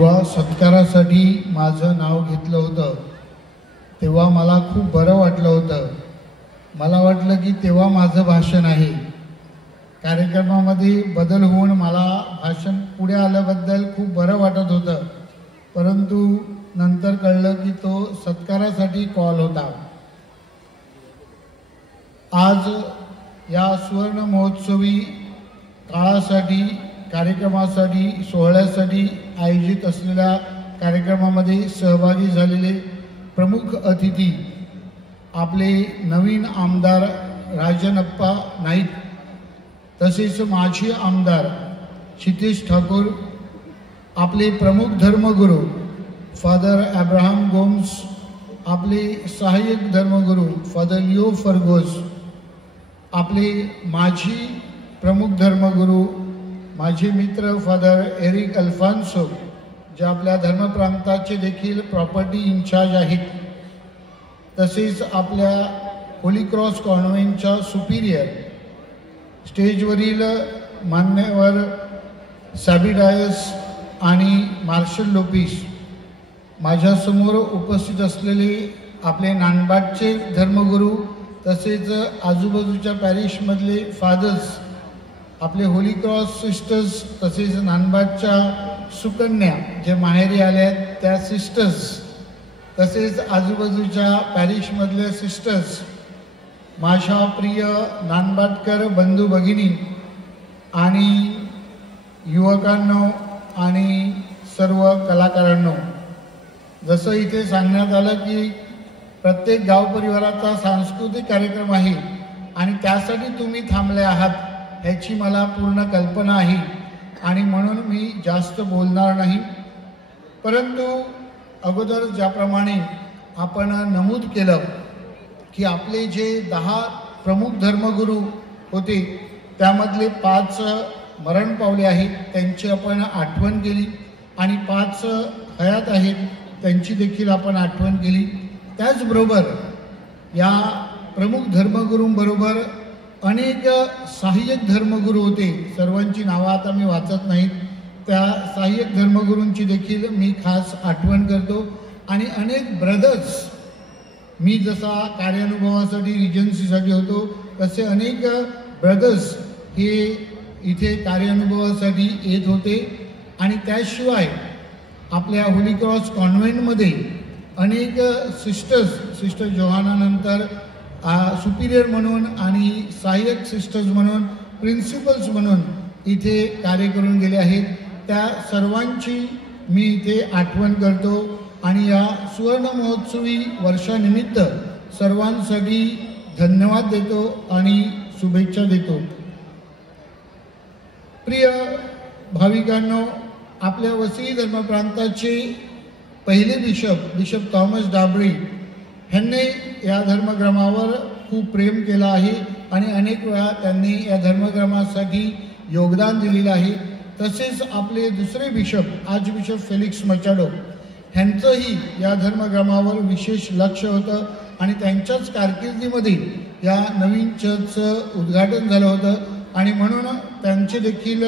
जेव्हा सत्कारासाठी माझं नाव घेतलं होतं तेव्हा मला खूप बरं वाटलं होतं. मला वाटलं की तेव्हा माझं भाषण आहे. कार्यक्रमामध्ये बदल होऊन मला भाषण पुढे आल्याबद्दल खूप बरं वाटत होतं, परंतु नंतर कळलं की तो सत्कारासाठी कॉल होता. आज या सुवर्ण महोत्सवी काळासाठी, कार्यक्रमासाठी, सोहळ्यासाठी आयोजित असलेल्या कार्यक्रमामध्ये सहभागी झालेले प्रमुख अतिथी आपले नवीन आमदार राजनप्पा नाईक, तसेच माजी आमदार क्षितिज ठाकूर, आपले प्रमुख धर्मगुरू फादर अब्राहम गोम्स, आपले सहाय्यक धर्मगुरू फादर लिओ फर्गोस, आपले माजी प्रमुख धर्मगुरू माझे मित्र फादर एरिक अल्फान्सो, जे आपल्या धर्मप्रांताचे देखील प्रॉपर्टी इन्चार्ज आहेत, तसेच आपल्या होली क्रॉस कॉन्व्हेंटच्या सुपिरियर, स्टेजवरील मान्यवर सॅबिडायस आणि मार्शल लोपिस, माझ्यासमोर उपस्थित असलेले आपले नानबाटचे धर्मगुरू, तसेच आजूबाजूच्या पॅरिशमधले फादर्स, आपले होली क्रॉस सिस्टर्स, तसेच नानबाटच्या सुकन्या जे माहेरी आल्या आहेत त्या सिस्टर्स, तसेच आजूबाजूच्या पॅरिशमधल्या सिस्टर्स, माझ्या प्रिय नानबाटकर बंधू भगिनी आणि युवकांनो आणि सर्व कलाकारांनो, जसं इथे सांगण्यात आलं की प्रत्येक गाव परिवाराचा सांस्कृतिक कार्यक्रम आहे आणि त्यासाठी तुम्ही थांबले आहात ह्याची मला पूर्ण कल्पना आहे आणि म्हणून मी जास्त बोलणार नाही. परंतु अगोदर ज्याप्रमाणे आपण नमूद केलं की आपले जे 10 प्रमुख धर्मगुरू होते त्यामधले 5 मरण पावले आहेत, त्यांची आपण आठवण केली आणि 5 हयात आहेत त्यांची देखील आपण आठवण केली. त्याचबरोबर या प्रमुख धर्मगुरूंबरोबर अनेक सहाय्यक धर्मगुरू होते, सर्वांची नावं आता मी वाचत नाहीत. त्या सहाय्यक धर्मगुरूंची देखील मी खास आठवण करतो आणि अनेक ब्रदर्स, मी जसा कार्यानुभवासाठी रिजन्सीसाठी होतो तसे अनेक ब्रदर्स हे इथे कार्यानुभवासाठी येत होते. आणि त्याशिवाय आपल्या होली क्रॉस कॉन्व्हेंटमध्ये अनेक सिस्टर्स, सिस्टर जोहानानंतर सुपिरियर म्हणून आणि सहाय्यक सिस्टर्स म्हणून, प्रिन्सिपल्स म्हणून इथे कार्य करून गेले आहेत. त्या सर्वांची मी इथे आठवण करतो आणि या सुवर्ण महोत्सवी वर्षानिमित्त सर्वांसाठी धन्यवाद देतो आणि शुभेच्छा देतो. प्रिय भाविकांनो, आपल्या वसई धर्मप्रांताचे पहिले बिशप थॉमस डाबरे ह्यांनी या धर्मक्रमावर खूप प्रेम केलं आहे आणि अनेक वेळा त्यांनी या धर्मक्रमासाठी योगदान दिलेलं आहे. तसेच आपले दुसरे bishop archbishop Felix Machado ह्यांचंही या धर्मक्रमावर विशेष लक्ष होतं आणि त्यांच्याच कारकिर्दीमध्ये या नवीन चर्चचं उद्घाटन झालं होतं आणि म्हणून त्यांचे देखील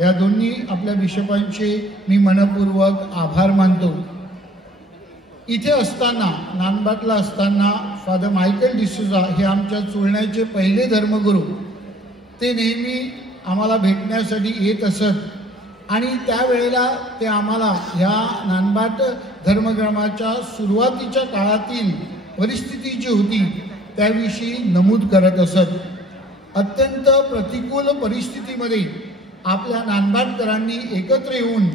या दोन्ही आपल्या बिशपांचे मी मनपूर्वक आभार मानतो. इथे असताना, नानबाटला असताना फादर मायकल डिसूजा हे आमच्या चुळण्याचे पहिले धर्मगुरू, ते नेहमी आम्हाला भेटण्यासाठी येत असत आणि त्यावेळेला ते आम्हाला ह्या नानबाट धर्मक्रमाच्या सुरुवातीच्या काळातील परिस्थिती जी होती त्याविषयी नमूद करत असत. अत्यंत प्रतिकूल परिस्थितीमध्ये आपल्या नानबाटकरांनी एकत्र येऊन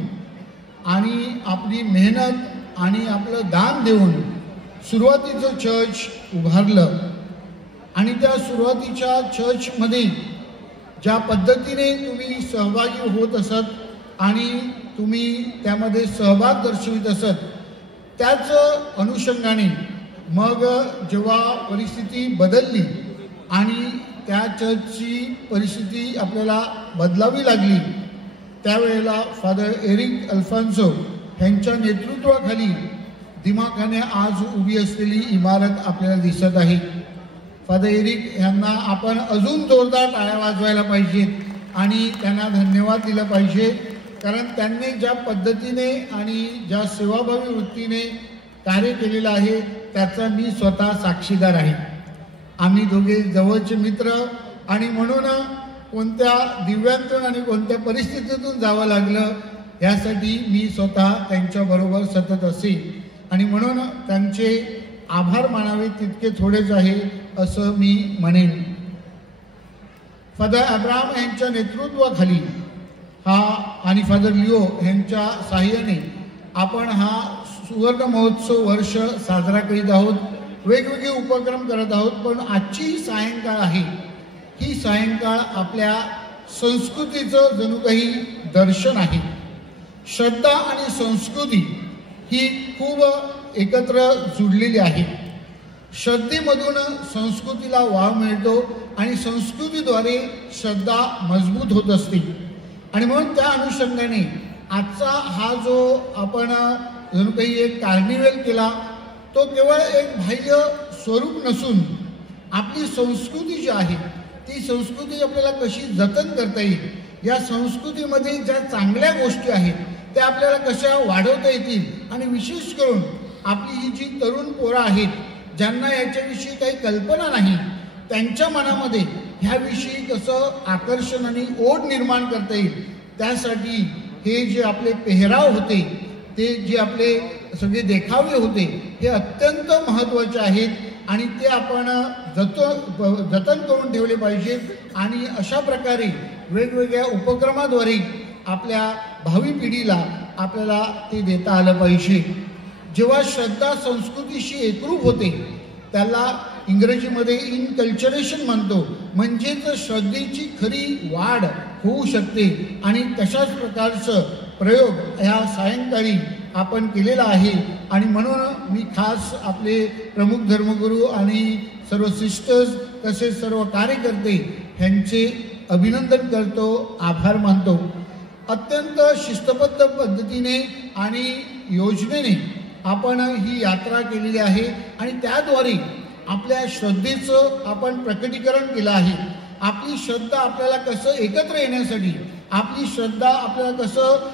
आणि आपली मेहनत आणि आपलं दान देऊन सुरुवातीचं चर्च उभारलं आणि त्या सुरुवातीच्या चर्चमध्ये ज्या पद्धतीने तुम्ही सहभागी होत असत आणि तुम्ही त्यामध्ये सहभाग दर्शवित असत, त्याच अनुषंगाने मग जेव्हा परिस्थिती बदलली आणि त्या चर्चची परिस्थिती आपल्याला बदलावी लागली, त्यावेळेला फादर एरिक अल्फान्सो यांच्या नेतृत्वाखाली दिमाखाने आज उभी असलेली इमारत आपल्याला दिसत आहे. फादर एरिक यांना आपण अजून जोरदार टाळ्या वाजवायला पाहिजेत आणि त्यांना धन्यवाद दिला पाहिजे. कारण त्यांनी ज्या पद्धतीने आणि ज्या सेवाभावी वृत्तीने कार्य केलेलं आहे त्याचा मी स्वतः साक्षीदार आहे. आम्ही दोघे जवळचे मित्र आणि म्हणून कोणत्या दिव्यांतून आणि कोणत्या परिस्थितीतून जावं लागलं यासाठी मी स्वतः त्यांच्याबरोबर सतत असेल आणि म्हणून त्यांचे आभार मानावे तितके थोडेच आहे असं मी म्हणेन. फादर अब्राहम यांच्या नेतृत्वाखाली आणि फादर लिओ यांच्या साहाय्याने आपण हा सुवर्ण महोत्सव वर्ष साजरा करीत आहोत. वेगवेगळे उपक्रम करत आहोत. पण आजची सायंकाळ आहे ही सायंकाळ आपल्या संस्कृतीचं जणू काही दर्शन आहे. श्रद्धा आणि संस्कृती ही खूप एकत्र जुडलेली आहे. श्रद्धेमधून संस्कृतीला वाव मिळतो आणि संस्कृतीद्वारे श्रद्धा मजबूत होत असते आणि म्हणून त्या अनुषंगाने आजचा हा जो आपण जणू काही एक कार्निवल केला तो केवळ एक बाह्य स्वरूप नसून आपली संस्कृती जी आहे ती संस्कृती आपल्याला कशी जतन करता येईल या संस्कृतीमध्ये ज्या चांगल्या गोष्टी आहेत त्या आपल्याला कशा वाढवता येतील आणि विशेष करून आपली ही जी तरुण पोरं आहेत ज्यांना याच्याविषयी काही कल्पना नाही त्यांच्या मनामध्ये ह्याविषयी कसं आकर्षण आणि ओढ निर्माण करता येईल त्यासाठी हे जे आपले पेहराव होते ते जे आपले सगळे देखावे होते हे अत्यंत महत्त्वाचे आहेत आणि ते आपण जतन करून ठेवले पाहिजेत आणि अशा प्रकारे वेगवेगळ्या उपक्रमाद्वारे आपल्या भावी पिढीला आपल्याला ते देता आलं पाहिजे. जेव्हा श्रद्धा संस्कृतीशी एकरूप होते त्याला इंग्रजीमध्ये इनकल्चरेशन म्हणतो. म्हणजेच श्रद्धेची खरी वाढ होऊ शकते आणि तशाच प्रकारचं प्रयोग ह्या सायंकाळी आपण केलेला आहे आणि म्हणून मी खास आपले प्रमुख धर्मगुरू आणि सर्व सिस्टर्स तसेच सर्व कार्यकर्ते ह्यांचे अभिनंदन करतो, आभार मानतो. अत्यंत शिस्तबद्ध पद्धतीने आणि योजनेने आपण ही यात्रा केलेली आहे आणि त्याद्वारे आपल्या श्रद्धेचं आपण प्रकटीकरण केलं आहे. आपली श्रद्धा आपल्याला कसं एकत्र येण्यासाठी आपली श्रद्धा आपल्याला कसं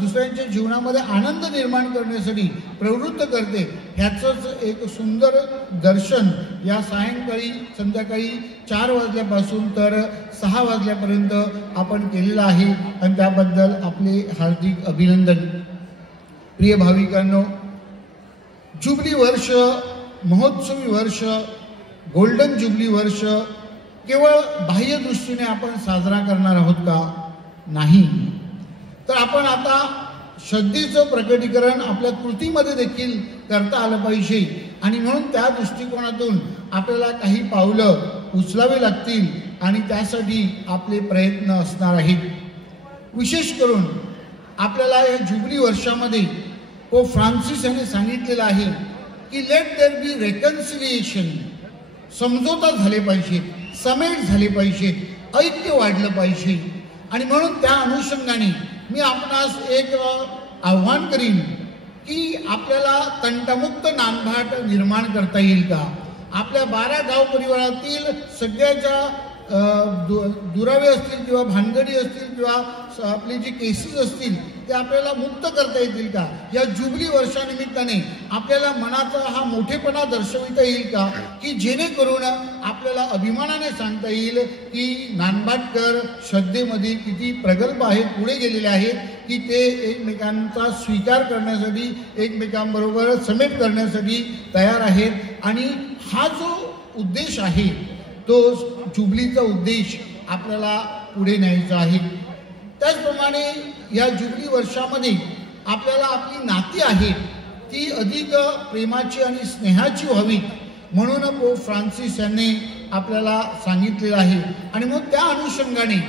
दुसऱ्यांच्या जीवनामध्ये आनंद निर्माण करण्यासाठी प्रवृत्त करते ह्याचंच एक सुंदर दर्शन या सायंकाळी संध्याकाळी 4 वाजल्यापासून तर 6 वाजल्यापर्यंत आपण केलेलं आहे आणि त्याबद्दल आपले हार्दिक अभिनंदन. प्रिय भाविकांनो, जुबली वर्ष, महोत्सवी वर्ष, गोल्डन जुबली वर्ष केवळ बाह्य दृष्टीने आपण साजरा करणार आहोत का? नाही. तर आपण आता श्रद्धेचं प्रकटीकरण आपल्या कृतीमध्ये देखील करता आलं पाहिजे आणि म्हणून त्या दृष्टिकोनातून आपल्याला काही पावलं उचलावी लागतील आणि त्यासाठी आपले प्रयत्न असणार आहेत. विशेष करून आपल्याला या जुबली वर्षामध्ये पोप फ्रान्सिस यांनी सांगितलेलं आहे की लेट देअर बी रेकन्सिलिएशन. समझोता झाले पाहिजेत, समेट झाले पाहिजेत, ऐक्य वाढलं पाहिजे आणि म्हणून त्या अनुषंगाने मी आपणास एक आव्हान करीन की आपल्याला तंटामुक्त नानभाट निर्माण करता येईल का? आपल्या 12 गाव परिवारातील सगळ्याच्या दुरावे असतील किंवा भानगडी असतील किंवा आपले जे केसेस असतील ते आपल्याला मुक्त करता येतील का? या जुबली वर्षानिमित्ताने आपल्याला मनाचा हा मोठेपणा दर्शविता येईल का की जेणेकरून आपल्याला अभिमानाने सांगता येईल की नानभाटकर श्रद्धेमध्ये किती प्रगल्भ आहेत, पुढे गेलेले आहेत की ते एकमेकांचा स्वीकार करण्यासाठी एकमेकांबरोबर समेट करण्यासाठी तयार आहेत आणि हा जो उद्देश आहे तो जुबलीचा उद्देश आपल्याला पुढे न्यायचा आहे. त्याचप्रमाणे या जुबली वर्षामध्ये आपल्याला आपली नाती आहेत ती अधिक प्रेमाची आणि स्नेहाची व्हावी म्हणून पोप फ्रान्सिस यांनी आपल्याला सांगितलेलं आहे आणि मग त्या अनुषंगाने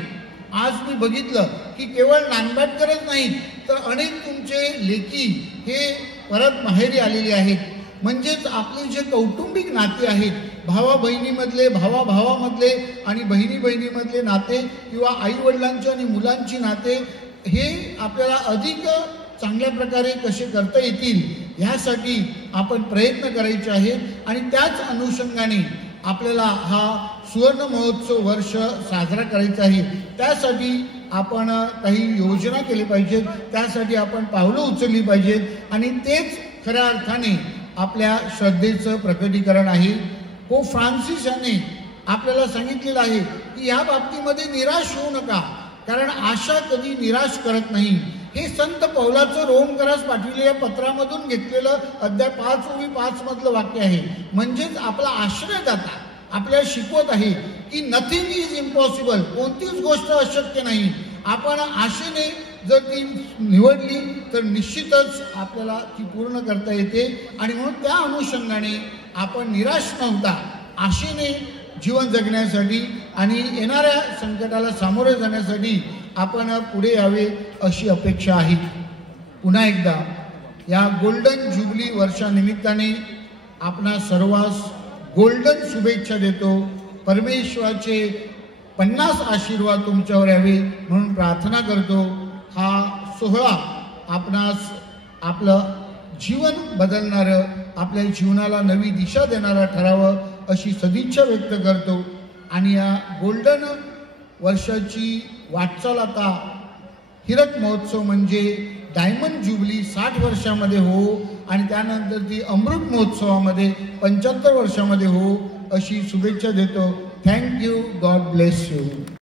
आज मी बघितलं की केवळ नानभाटकरच नाही तर अनेक तुमचे लेकी हे परत माहेरी आलेले आहेत. म्हणजेच आपले जे कौटुंबिक नाते आहेत भावा बहिणीमधले, भावाभावामधले आणि बहिणी बहिणीमधले नाते किंवा आईवडिलांची आणि मुलांची नाते हे आपल्याला अधिक चांगल्या प्रकारे कसे करता येतील ह्यासाठी आपण प्रयत्न करायचे आहेत आणि त्याच अनुषंगाने आपल्याला हा सुवर्ण महोत्सव वर्ष साजरा करायचा आहे. त्यासाठी आपण काही योजना केली पाहिजेत, त्यासाठी आपण पावलं उचलली पाहिजेत आणि तेच खऱ्या अर्थाने आपल्या श्रद्धेचं प्रकटीकरण आहे. पोप फ्रान्सिस यांनी आपल्याला सांगितलेलं आहे की या बाबतीमध्ये निराश होऊ नका, कारण आशा कधी निराश करत नाही. हे संत पौलाचं रोमकरास पाठविलेल्या पत्रामधून घेतलेलं अध्याय 5:5 मधलं वाक्य आहे. म्हणजेच आपला आश्रयदाता आपल्याला शिकवत आहे की नथिंग इज इम्पॉसिबल, कोणतीच गोष्ट अशक्य नाही. आपण आशेने जर ती निवडली तर निश्चितच आपल्याला ती पूर्ण करता येते. आणि म्हणून त्या अनुषंगाने आपण निराश नव्हता आशेने जीवन जगण्यासाठी आणि येणाऱ्या संकटाला सामोरे जाण्यासाठी आपण पुढे यावे अशी अपेक्षा आहे. पुन्हा एकदा या गोल्डन जुबली वर्षानिमित्ताने आपणा सर्वांस गोल्डन शुभेच्छा देतो. परमेश्वराचे 50 आशीर्वाद तुमच्यावर यावे म्हणून प्रार्थना करतो. हा सोहळा आपणास आपलं जीवन बदलणारं, आपल्या जीवनाला नवी दिशा देणारा ठरावं अशी सदिच्छा व्यक्त करतो. आणि या गोल्डन वर्षाची वाटचाल आता हिरक महोत्सव म्हणजे डायमंड जुबली 60 वर्षामध्ये हो आणि त्यानंतर ती अमृत महोत्सवामध्ये 75 वर्षामध्ये हो अशी शुभेच्छा देतो. थँक्यू. God bless you.